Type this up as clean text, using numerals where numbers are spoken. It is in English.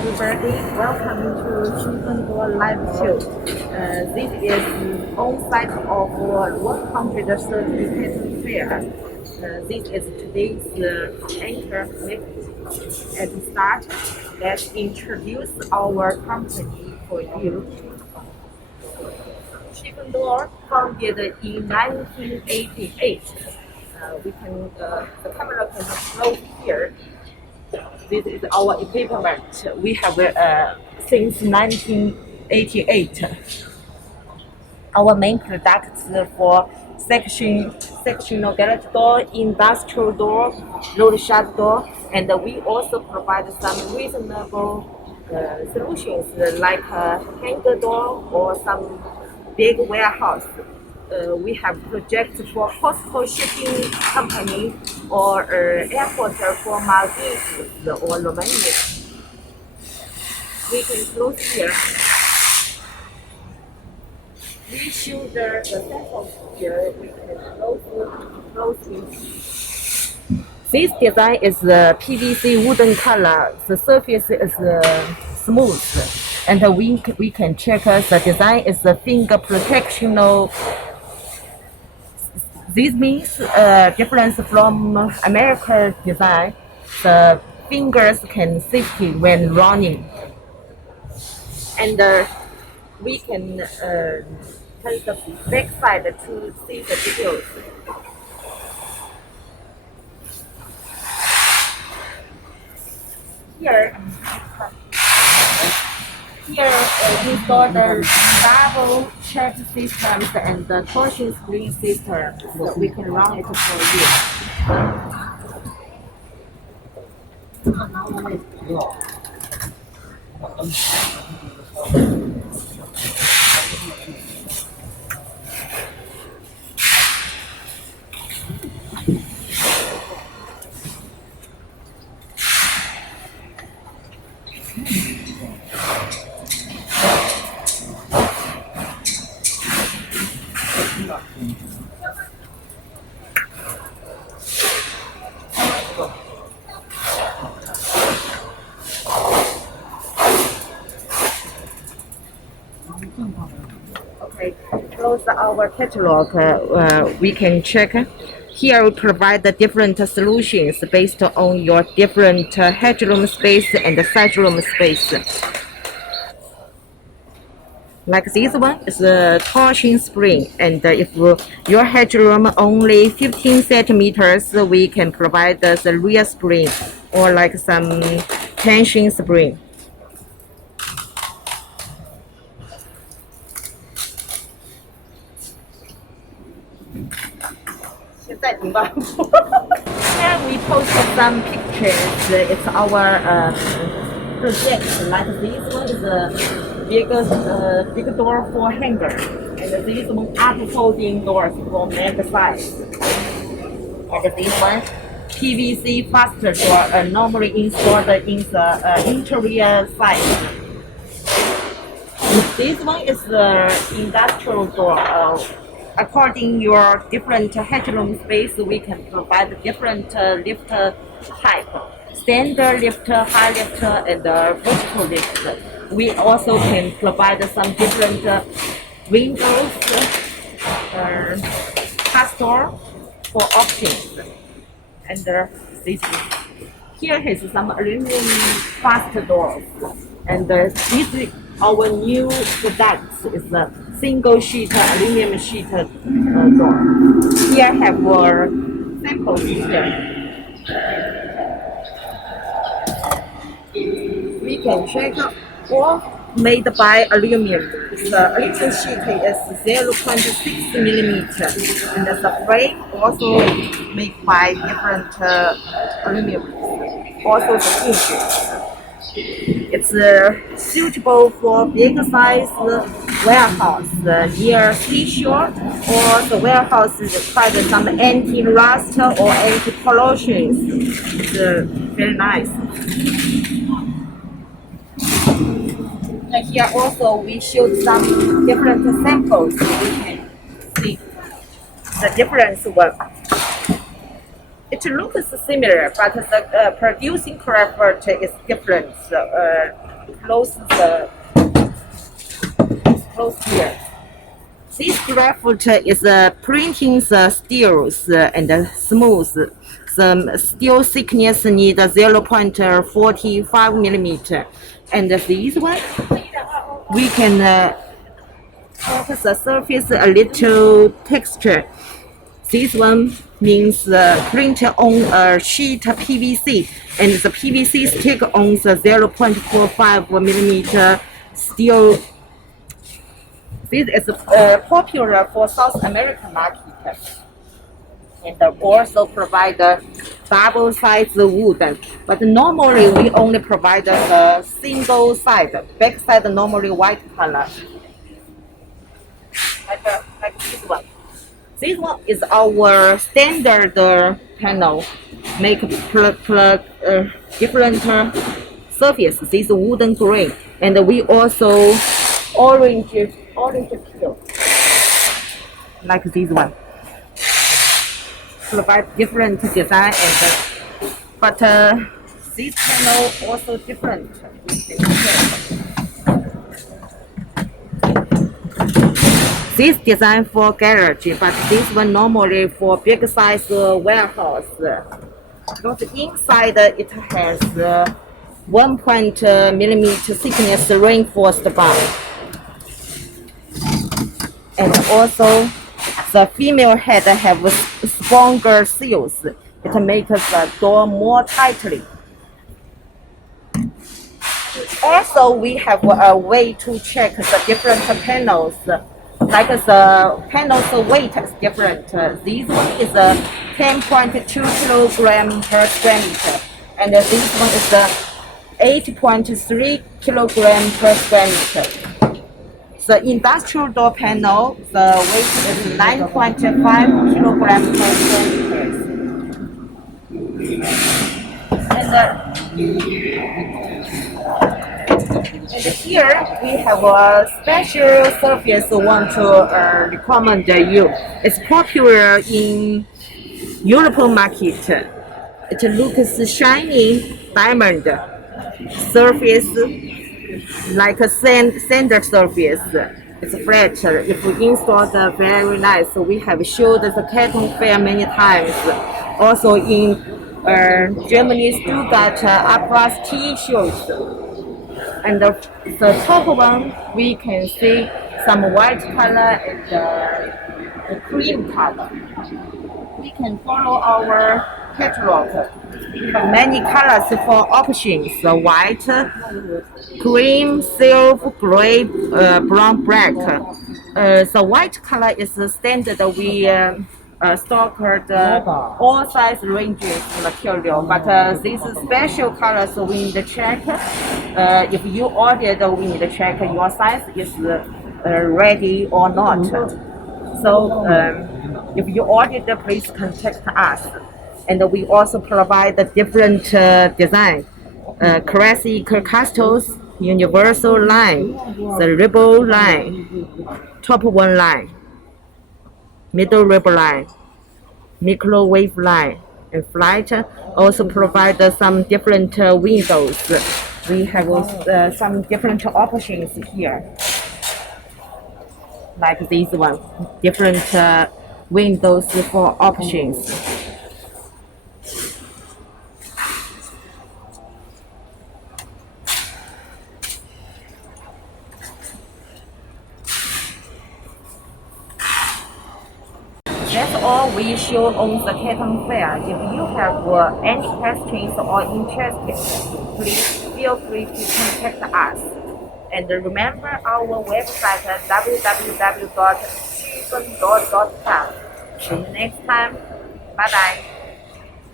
everybody. Welcome to Canton live show. This is on-site of 130 Canton Fair. This is today's anchor meeting. At the start, let's introduce our company for you. Chicken Door founded in 1988. The camera can close here. This is our equipment. We have since 1988. Our main products for sectional garage door, industrial door, road shut door, and we also provide some reasonable solutions like a hanger door or some big warehouse. We have projects for postal shipping company or airport for Maldives or Romania. We can close here. We show the samples here. We can close it. This design is the PVC wooden color. The surface is smooth, and we can check the design is the finger protectional. This means difference from American design. The fingers can safety when running, and we can turn the back side to see the details. Here install the double check systems and the torsion spring system. So we can run it for you. Okay, close our catalog. We can check. Here we provide the different solutions based on your different headroom space and sidroom space. Like this one is a torsion spring, and if your headroom only 15 centimeters, we can provide the rear spring or like some tension spring. Here we posted some pictures. It's our project. Like this one is a big door for hanger, and this one auto-folding doors for main size. And this one PVC faster door, normally installed in the interior side. This one is the industrial door. According your different headroom space, we can provide different lift type. Standard lift, high lift, and vertical lift. We also can provide some different windows, pastor for options. And this here is some aluminum fast doors. And this is our new product is a single sheet aluminum sheet door. Here have our samples here. We can check all made by aluminum. The aluminum sheet is 0.6 millimeter, and the frame also made by different aluminum. Also the hinges. It's suitable for big size warehouse near seashore, or the warehouse requires some anti-rust or anti-pollution. It's very nice. And here also we showed some different samples. We can see the difference one. It looks similar, but the producing craft is different. Close the close here. This graphite is printing the steels and smooth. The steel thickness need 0.45 millimeter, and this one we can make the surface a little texture. This one means print on a sheet PVC, and the PVC stick on the 0.45 millimeter steel. This is popular for South American market, and also provide double size wood. But normally we only provide the single side. Back side normally white color, like this one. This one is our standard panel. Make different surface. This wooden grain, and we also orange peel, like this one. Provide different design, but this panel also different. This design for garage, but this one normally for big size warehouse. Because inside it has 1 millimeter thickness reinforced bar. And also the female head have stronger seals. It makes the door more tightly. Also, we have a way to check the different panels. Like the panel's weight is different. This one is 10.2 kilogram per square meter, and this one is 8.3 kilogram per square meter. The industrial door panel, the weight is 9.5 kilogram per square meter. And here we have a special surface I want to recommend you. It's popular in European market. It looks shiny diamond surface, like a sand surface. It's flat. If we install the very nice, we have showed the Canton Fair many times. Also in Germany, Stuttgart, Upras T-shirts. And the top one, we can see some white color and cream color. We can follow our catalog. We have many colors for options: white, cream, silver, gray, brown, black. The white color is the standard. We stock all size ranges material, but these special colors we need to check. If you ordered, we need to check your size is ready or not. So if you ordered, please contact us. And we also provide the different design, classic castles, universal line, the rebel line, top one line, middle rebel line, microwave line, and flight. Also provide some different windows. We have some different options here, like this one, different windows for options. That's all we show on the Canton Fair. If you have any questions or interested, please feel free to contact us. And remember our website www.chiefendoor.com. See you next time. Bye bye.